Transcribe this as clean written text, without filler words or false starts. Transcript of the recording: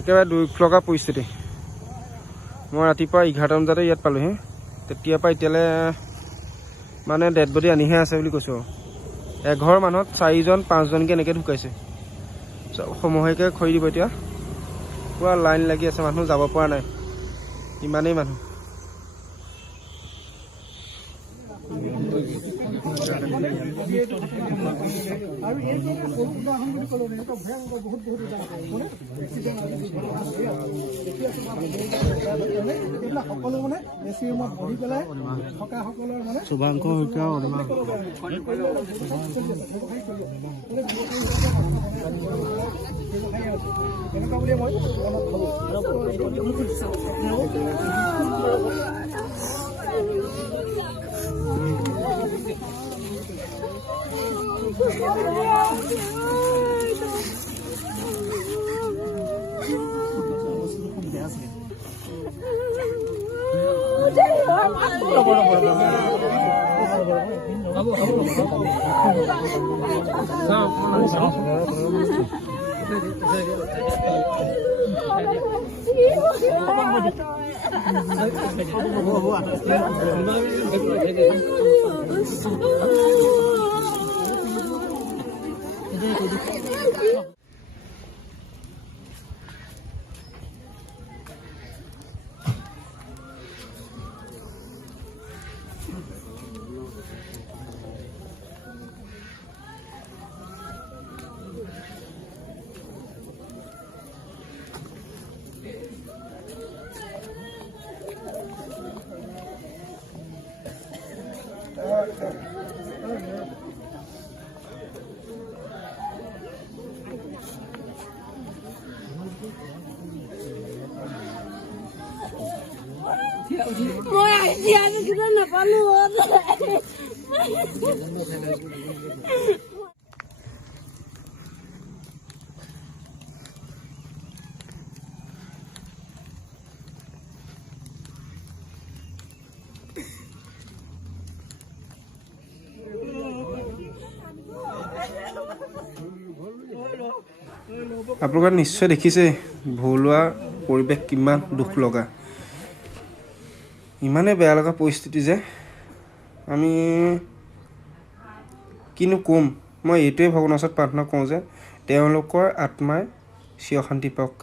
একেবাৰে দুখ লগা পৰিস্থিতি। মই ৰাতিপুৱা 11টা বজাতে ইয়াত পালোহি। তেতিয়াৰ পৰা এতিয়ালৈ মানে ডেড বডি আনিহে আছে বুলি কৈছোঁ। এঘৰ মানুহত 4জন 5জনকৈ এনেকৈ ঢুকাইছে। চব সমূহীয়াকৈ খৰি দিব এতিয়া। পুৰা লাইন লাগি আছে, মানুহ যাব পৰা নাই, ইমানেই মানুহ। শুভাংশ শইকীয়া মই আজি কিবা নাপালো। আপোনালোকে নিশ্চয় দেখিছে ভুলুৱা পৰিৱেশ কিমান দুখ লগা, ইমানেই বেয়া লগা পৰিস্থিতি যে আমি কিনো ক'ম। মই এইটোৱে ভগৱানৰ ওচৰত প্ৰাৰ্থনা কৰোঁ যে তেওঁলোকৰ আত্মাই চিৰ শান্তি পাওক।